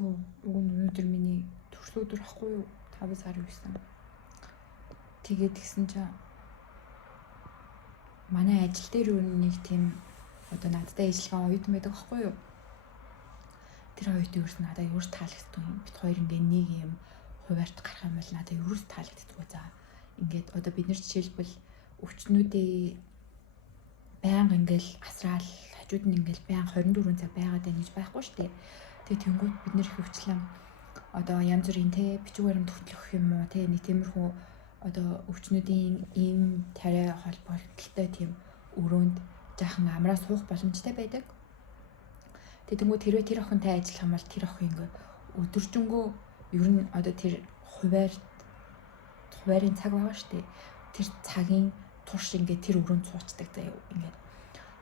Сүү уг нь өнөөдөр миний төрсөн өдөр ахгүй юу? 5 сарын 9. Тэгээд тэгсэн чинь манай ажил дээр нэг тийм одоо надтай ажиллагаа оюутан байдаг ахгүй юу? Тэр оюутан ерөөс надад юу ч таалагддаг юм. Бид хоёр ингээ нэг юм хуваарт гарах юм бол надад юу ч таалагддаг. За ингээд одоо бид нар жишээлбэл өвчтнүүдээ байнга ингээл асраал хажууд нь ингээл байнга 24 цаг байгаад байна гэж байхгүй шүү дээ. Тэгээ тэнгуут бид нэр хөвчлэн одоо янз бүрийн бичиг баримт хөтлөх юм уу нэг тиймэрхүү одоо өвчнүүдийн ийм тариа холбоотой тийм өрөөнд жаахан амраа суух боломжтой байдаг. Тэгээ тэнгуут хэрвээ тэр охинтой ажиллах юм бол тэр охин ингээ өдөржингөө ер нь одоо тэр хуваарийн цаг байгаа шүү дээ. Тэр цагийн турш ингээ тэр өрөөнд суучдаг заяа ингээ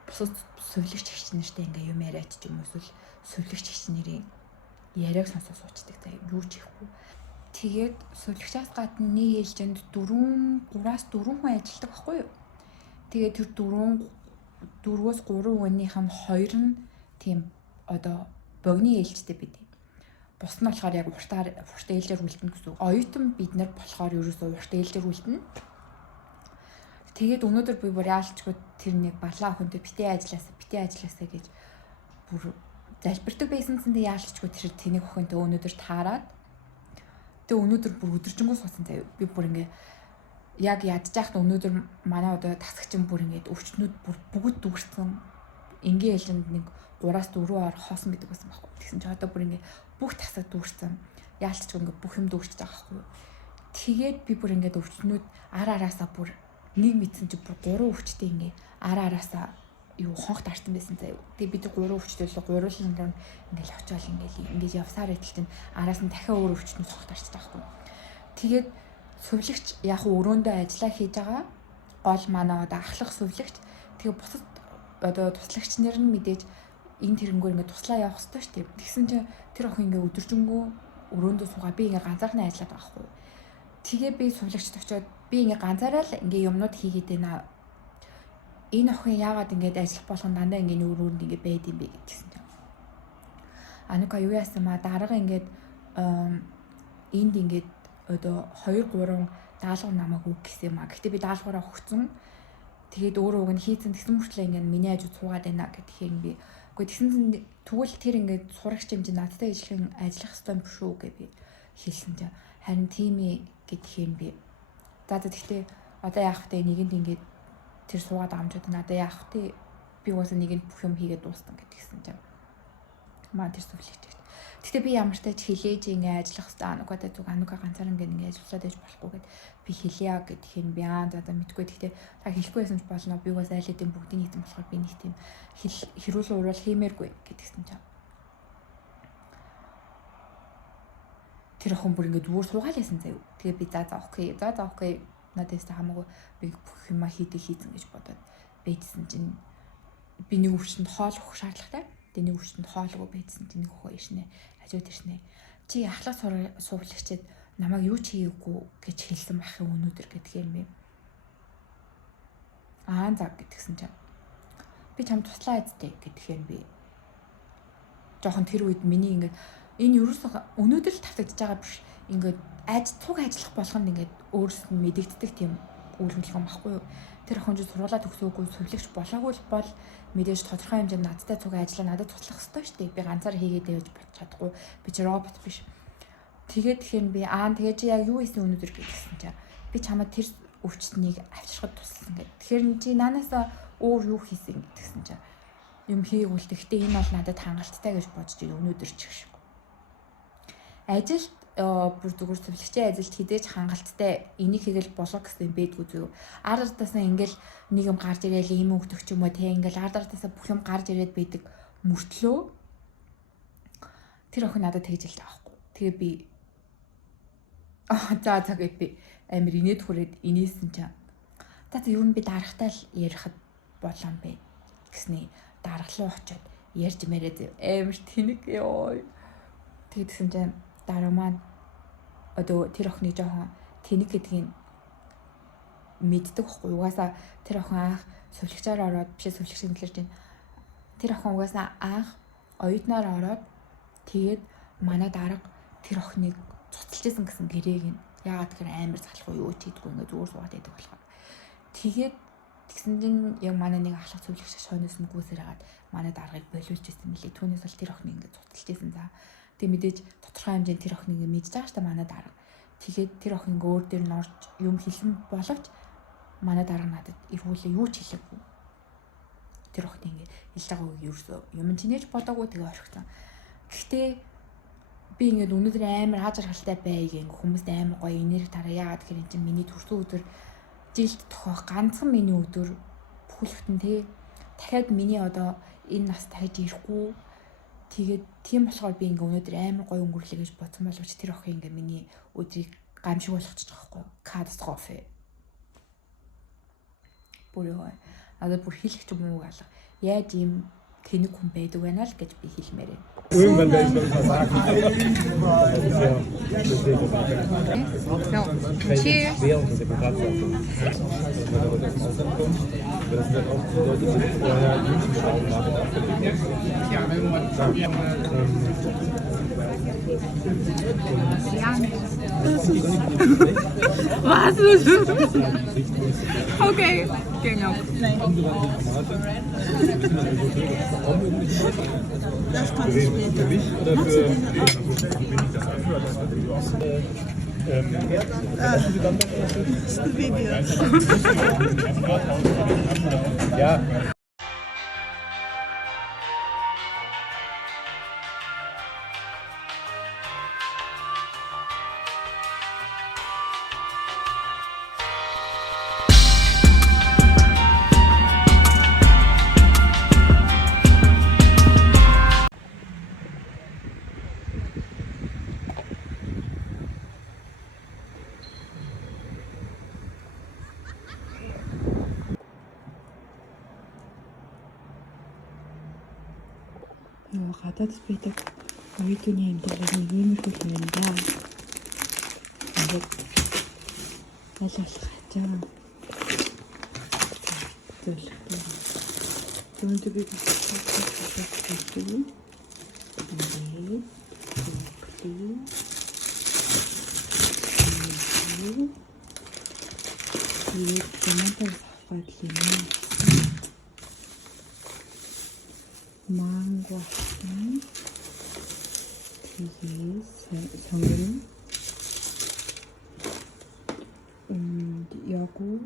бусад сувилагч агч нартай ингээ юм яриач ч юм уу эсвэл сувилагч агч нарын яриаг сонсоо суучдаг заяа юу ч ихгүй. Тэгээд сувилагчаас гадна нэг ээлжинд 3-аас 4 хүн ажилладаг байхгүй юу? Тэгээд тэр 4-өөс 3 хүнийх нь 2 нь тийм одоо богны ээлжтэй байдаг. Бус нь болохоор яг уртаар ээлжээр үлдэнэ гэсэн үг. Оюутан бид нар болохоор ерөөсөө урт ээлжээр үлдэнэ. Тэгээд өнөөдөр би бүр яалчгүй тэр нэг балаа охинтой битээ ажилласаа гэж бүр залбирдаг байсан чинь яалчгүй тэр тэнийг охинтой өнөөдөр таарад. Тэгээ өнөөдөр бүр өдөржингөө суусан заяа. Би бүр ингээ яг ядж яхад өнөөдөр манай одоо тасагчин бүр ингээд өвчтнүүд бүр бүгд дүүрсэн. Энгийн ээлжинд нэг 3-аас 4 ор хоосон гэдэг байсан байхгүй. Тэгсэн чи одоо бүр ингээ бүх тасаг дүүрсэн. Яалчгүй ингээ бүх юм дүүрчж байгаа байхгүй. Тэгээд би бүр ингээд өвчтнүүд араасаа бүр нэг мэдсэн чи бүр 3 өвчтэй ингээ араасаа юу хонх дарсан байсан заяа. Тэгээ бид 3 өвчтэй л гуруулан ингээл очиол ингээл явсаар идэл чинь араас нь дахиад өөр өвчтнүүд хонх дарчиж байгаа байхгүй. Тэгээд сувилагч яг өрөөндөө ажиллаа хийж байгаа гол манай одоо ахлах сувилагч. Тэгээ бусад одоо туслагч нар нь мэдээж энэ тэрнгөөр ингээ туслаа явах хэрэгтэй шүү дээ. Тэгсэн чинь тэр охин ингээ өдөржингөө өрөөндөө суугаа би ингээ ганцаархнаа ажиллаад байгаа байхгүй. Тэгээ би сувилагчд очиод би ингээ ганцаараа л ингээ юмнууд хийгээд байна. Энэ охин яагаад ингээд ажиллах болгон дандаа ингээ өрөөнд ингээ байд юм бэ гэсэн чинь. Анука юу яасан маа дарга ингээд энд ингээд одоо 2-3 даалгавар намайг үг гэсэн юм а. Гэхдээ би даалгавраа өгсөн. Тэгээд өөрөө уг нь хийцэн тэгсэн мөртлөө ингээд миний ажид суугаад байна гэхээр би үгүй тэгсэн чинь тэгвэл тэр ингээд сурагч юм чи надтай ажиллах хэрэгтэй юм шүү гэж би хэлсэн чинь харин тийм ээ гэхээр би за тэгтээ одоо яах вэ нэгэнд ингээд тэр суугаад амжууд надад яах вэ би уусаа нэгэнд бүх юм хийгээд дуустсан гэдгийгсэн чинь маа тэр сувилагч. Гэтэ би ямар ч тач хэлээж ингээ ажиллах хэрэгтэй анукатай зүг анука ганцаар ингээ ажиллаад байж болохгүй гэд би хэлье гэдгийг би за мэдгүй. Гэтэ та хэлэхгүй байсан ч болно. Би уус айлын бүгдийг нийтэн болохоор би нэг тийм хэрүүл уурал хиймээргүй гэдгийгсэн чинь. Тэр охин бүр ингээ дүүр суугаалсан заяа. Тэгээ би за окей надаас хамаагүй би бүх юм хийсэн гэж бодоод байжсэн чинь би нэг өвчтөнд хоол өгөх шаардлагатай. Тэний өвчтөнд хоолгүй байжсэн чинь нэг өхөө ирснэ. Хажууд ирснэ. Чи ахлах сувилагчид намайг юу ч хийгээгүй гэж хэлсэн байх юм өнөөдөр гэдгээр би. За гэдгсэн чинь би чам туслаа эзтэй гэдгээр би. Жохон тэр үед миний ингээд энэ ерөөсөө өнөөдөр л тавтагдж байгаа биш. Ингээд цуг ажиллах болгонд ингээд өөрөөс нь мэдэгддэг тийм үйл хөдлөн байхгүй юу? Тэр охин ч сургуулаа төгсөөгүй сувилагч болоогүй бол мэдээж тодорхой хэмжээнд надтай цуг ажиллаа надад туслах хэрэгтэй шүү дээ. Би ганцаар хийгээд явж чадахгүй. Би ч робот биш. Тэгээд тэгэхээр би тэгээд чи яг юу хийсэн өнөөдөр гэсэн чинь би чамд тэр өвчтнийг авчрахад тусалсан гэдэг. Тэгэхээр чи нанаасаа өөр юу хийсэн гэсэн чинь юм хийгүүл. Гэхдээ энэ бол надад хангалттай гэж бодож өнөөдөр ч гэх шиг. Ажилд бүр зүгээр сувилагчийн ажилд хідээж хангалттай энийг хийгээл болоо гэсэн байдгүй зүг. Ард ардаасаа ингээл нэг юм гарч ирээл ийм өгдөг ч юм уу те ингээл ард ардаасаа бүх юм гарч ирээд байдаг мөртлөө тэр охин надад тэгж хэлж байгаа байхгүй. Тэгээ би за би амир инээд хүрээд инээсэн чинь за ер нь би дарахтаа л ярихад болоо юм бэ гэсний даргалуу очиод ярьж мээрээ амир тэнэг ёо. Тэгсэн чинь дараа маань одоо тэр охины жоохон тэнэг гэдгийг мэддэг байхгүй. Угаасаа тэр охин анх сувилагчаар ороод биш сувилагч хэлж байна. Тэр охин угаасаа анх оюутнаар ороод тэгээд манай дарга тэр охиныг цуцалж исэн гэсэн гэрээг нь яагаад тэгэхээр амар залхуу юу ч хийдэггүй ингээ зүгээр суугаад байдаг болохоор. Тэгээд тэгсэн чинь яг манай нэг ахлах цэвэрлэгч хойноос нь гүйсээр хагаад манай даргыг болиулж исэн мөлий. Түүнээс бол тэр охин ингээ цуцалж исэн за. Тэг мэдээж тодорхой хэмжээнд тэр охин ингээ мэдж байгаа шүү дээ манай дарга. Тэгээд тэр охин ингээ өөр дээр нь орж юм хэлсэн боловч манай дарга надад эргүүлээ юу ч хэлээгүй. Тэр охин ингээ хэлж байгаа үг ерөөсөө юм чинээж бодоогүй тэгээ орхисон. Гэхдээ би ингээд өнөөдөр амар хааж аргалтай байг ингээ хүмүүст амар гоё энерги тараа яагаад гэхээр энэ чинь миний төрсөн өдөр жилд тохиох ганцхан миний өдөр бүхэлдэн тий дахиад миний одоо энэ нас дахиж ирэхгүй тэгээд тийм болохоор би ингээ өнөөдөр амар гоё өнгөрлөе гэж бодсон боловч тэр охин ингээ миний өдрийг гамшиг болгочих жоохгүй катастрофе бүрөө надад бүр хэлэх юм уу алга яаж ийм тэнэг хүн байдаг байна л гэж би хэлмээрээ. Irgendwann werde ich noch mal sagen. No. Cheers. Währung der Privatsache. Das wird auch die Leute, die vorher München schauen, damit abgelegt. Was? Okay, genau. Das kannst du für mich oder für das anhört, das natürlich auch ja. Яа гадаад байдаг видеоны амьдралыг нэг иймэрхүү юм байна да. Тэгээд аль болох хачаа. Зөвлөхгүй. Түүнтэй би хэлсэн. 망고 되게 성은 여고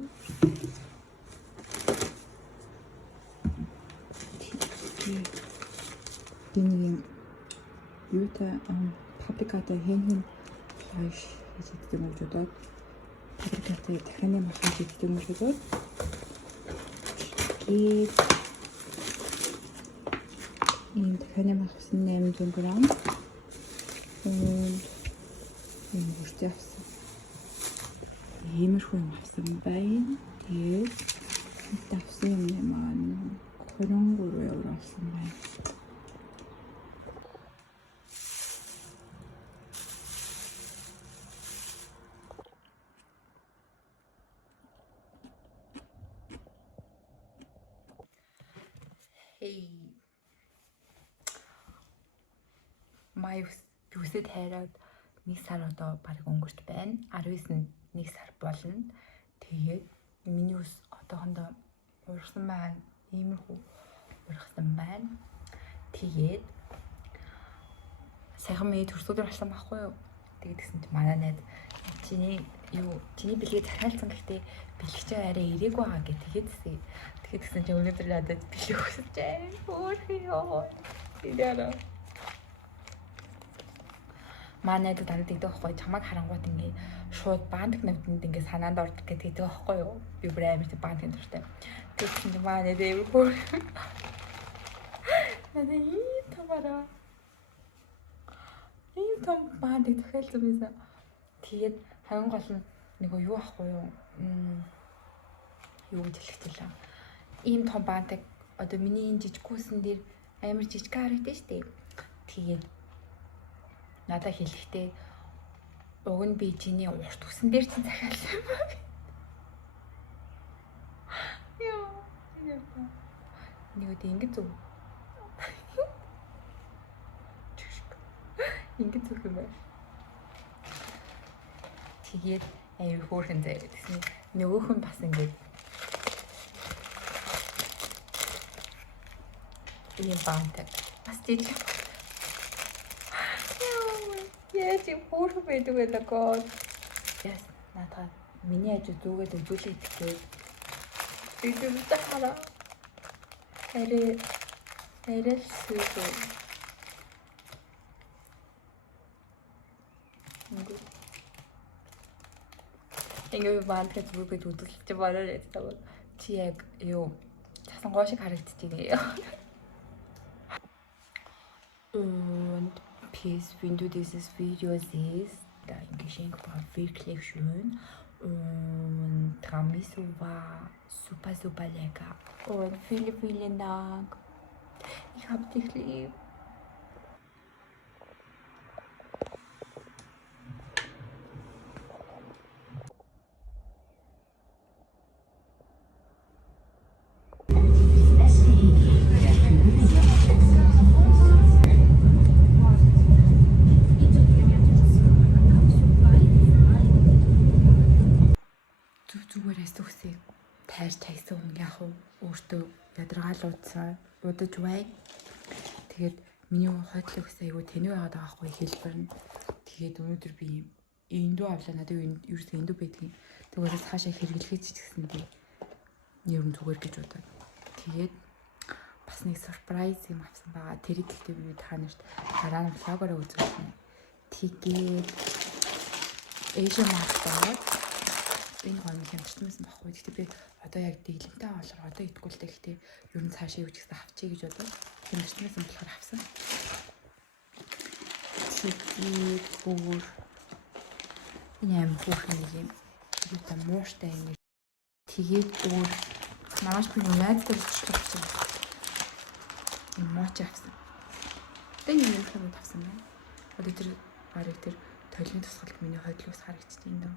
되게 유타 파프리카도 햄 플라이시 해주는 거죠. 파프리카도 다른 햄 해주는 거죠. 이 ийм дахианы авсан 800 г. Ийм бүрт авсан. Иймэрхүү юм авсан байна. Тэгээд авсан юм маань 23 евро авсан байна. Hey. Май юусэд хайраад нэг сар одоо баг өнгөрт байна. 19-нд нэг сар болно. Тэгээд миний ус одоохондоо ургасан байна. Иймэрхүү ургасан байна. Тэгээд сайхан мэд төрсөдөр болсон байхгүй юу? Тэгээд гэсэн чи манай найз чиний бэлгээ захиалсан гэхдээ бэлгч арай ирээгүй байгаа гэх тэгэдсэн. Тэгээд гэсэн чи өнөөдөр надад бэлэг өгсөж байна. Өөрхийгөө. Идэрэ. Манай найзад надад гэдэг байхгүй чамайг харангуут ингээд шууд баандик навтанд ингээд санаанд ордог гэдэг байхгүй юу? Би бүр амар баандик дуртай. Тэгсэн чинь манай найз эвгүй. Надад ийм том баандик тохиолдсон байсан. Тэгээд хамгийн гол нь нэг юу ахгүй юу? Юу гэж хэлчихлээ. Ийм том баандик одоо миний энэ жижиг хүүсэн дээр амар жижиг харагдаж штэ. Тэгээд надад хэлэхдээ уг нь би чиний урт үсэн дээр чинь захиалсан юм байна. Яа, нэг үгүй ингэж зөв. Ингээд зүг юм байна. Тэгээд аюу хөөрхөн заяа гэсэн. Нөгөөх нь бас ингээд ийм баантай. Бас жижиг. Яа чи хөөрхөн байдаг байлаа гоо. Яс надад миний ажил зүгээд өгүүлээ гэдэг. Бидээ хараа. Арай л сүлөө. Ингээ баантай зүгээд үдэлж болоо гэдэг. Чи яг юу цасан гоо шиг харагдчихэв. Und Peace, wenn du dieses Video siehst, dein Geschenk war wirklich schön und Tiramisu war super, super lecker. Und vielen, vielen Dank. Ich hab dich lieb. Зүгээрээс үсээ тайр тайсан яг өөртөө ядрагаалуудсан удаж бай. Тэгээд миний хойдлог үсээ айгу тэнүү яваад байгаа хгүй хэлбэр нь. Тэгээд өнөөдөр би эндүү авлаа надад ерөөсөө эндүү байдгийн. Тэгвэл цаашаа хэрэглэхэж ч гэсэн би ер нь зүгээр гэж бодоод. Тэгээд бас нэг surprise юм авсан байгаа. Тэрийг гэхдээ би та нарт дараа нь влогоор үзүүлнэ. Тэгээд Asian Market энэ хоног хямдчмасан байхгүй. Гэхдээ би одоо яг дэглэмтэй болохоор одоо итгэхгүй л гэхдээ ер нь цаашаа юу ч гэсэн авчий гэж бодоод хямдчмасан болохоор авсан. Тэгээд бүр энэ юм хөөрхөн юм. Юу та мууштай юм. Тэгээд бүр маш бүр найзтай болчихсон. Энэ моч авсан. Тэгээд юм юм авсан байна. Одоо тэр барыг тэр тойлын тусгалт миний хойдлоос харагдчих юм даа.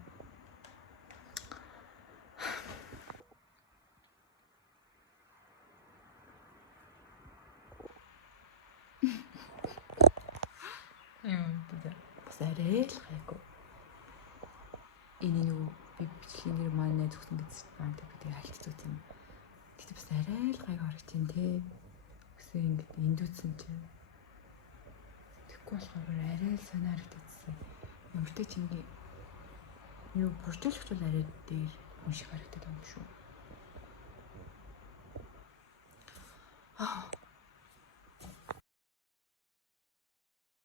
Бас арай л гайгүй. Энэ нөгөө би бичлэгийн нэр маань зөвхөн гэсэн байна. Би хальт үзсэн юм. Гэтэ бас арай л гайг харагч юм те. Өсөө ингэж эндүүцэн чинь. Тэгэхгүй болохоор арай л санаа харагдчихсан. Өмөртэй чиний юу бүржүүлэгч бол арай дээр хүн шиг харагдаад байгаа юм шүү.